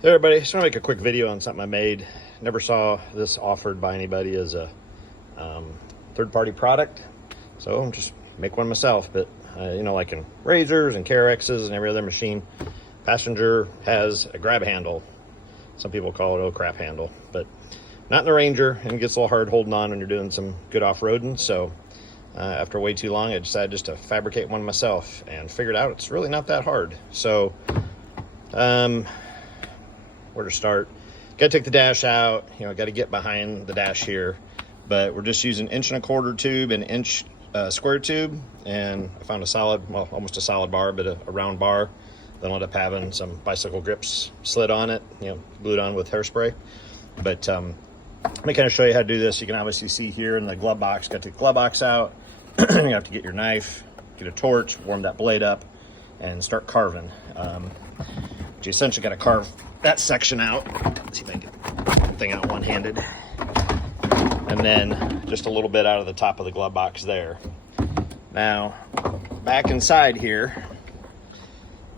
Hey everybody, just want to make a quick video on something I made. Never saw this offered by anybody as a third-party product, so I'm just make one myself. But you know, like in razors and KRXs and every other machine, passenger has a grab handle. Some people call it a crap handle, but not in the Ranger, and it gets a little hard holding on when you're doing some good off-roading. So after way too long, I decided just to fabricate one myself and figured out it's really not that hard. So where to start? Got to take the dash out, you know, got to get behind the dash here, but we're just using 1.25 inch tube and inch square tube, and I found a solid, well, almost a solid bar, but a round bar. Then I'll end up having some bicycle grips slid on it, you know, glued on with hairspray. But let me kind of show you how to do this. You can obviously see here in the glove box, got to take the glove box out. You have to get your knife, get a torch, warm that blade up, and start carving. You essentially got to carve that section out. Let's see if I can get the thing out one-handed. And then just a little bit out of the top of the glove box there. Now, back inside here,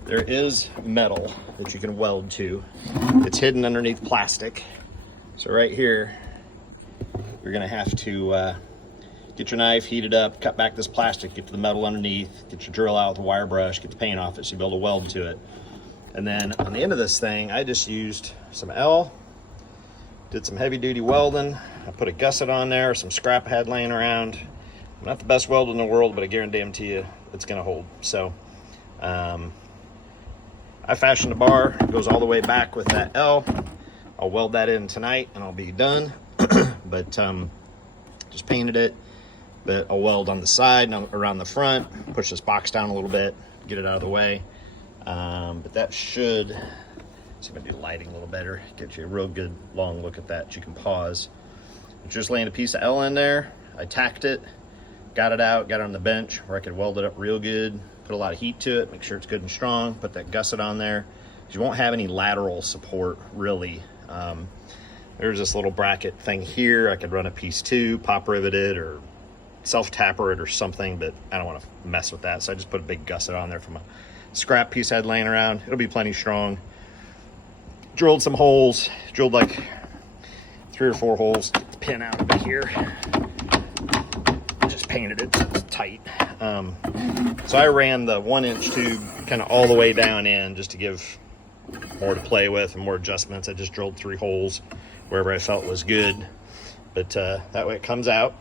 there is metal that you can weld to. It's hidden underneath plastic. So right here, you're gonna have to get your knife, heat it up, cut back this plastic, get to the metal underneath, get your drill out with a wire brush, get the paint off it so you'll be able to weld to it. And then on the end of this thing, I just used some L, did some heavy duty welding. I put a gusset on there, some scrap I had laying around. I'm not the best welder in the world, but I guarantee you it's gonna hold. So I fashioned a bar, it goes all the way back with that L. I'll weld that in tonight and I'll be done. But just painted it, but I'll weld on the side and around the front, push this box down a little bit, get it out of the way. But that should, see if I do lighting a little better, get you a real good long look at that. You can pause. I'm just laying a piece of L in there. I tacked it, got it out, got it on the bench where I could weld it up real good, put a lot of heat to it, make sure it's good and strong, put that gusset on there. You won't have any lateral support really. There's this little bracket thing here. I could run a piece too, pop rivet it or self-tapper it or something, but I don't want to mess with that. So I just put a big gusset on there from a scrap piece I had laying around. It'll be plenty strong. Drilled some holes, drilled like 3 or 4 holes, get the pin out of it here. Just painted it so it's tight. So I ran the 1 inch tube kind of all the way down in just to give more to play with and more adjustments. I just drilled 3 holes wherever I felt was good. But that way it comes out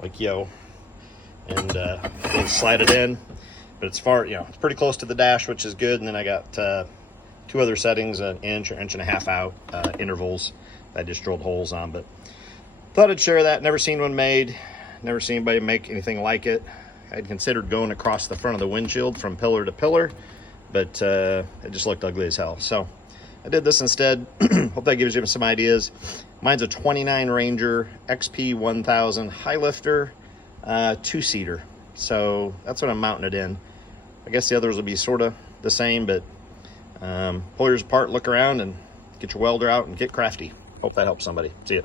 like yo. And we'll slide it in. But it's far, you know, it's pretty close to the dash, which is good. And then I got 2 other settings, an inch or 1.5 inch out intervals that I just drilled holes on. But thought I'd share that. Never seen one made. Never seen anybody make anything like it. I'd considered going across the front of the windshield from pillar to pillar, but it just looked ugly as hell. So I did this instead. Hope that gives you some ideas. Mine's a 29 Ranger XP 1000 HighLifter 2-seater. So that's what I'm mounting it in. I guess the others will be sort of the same, but pull yours apart, look around, and get your welder out and get crafty. Hope that helps somebody. See ya.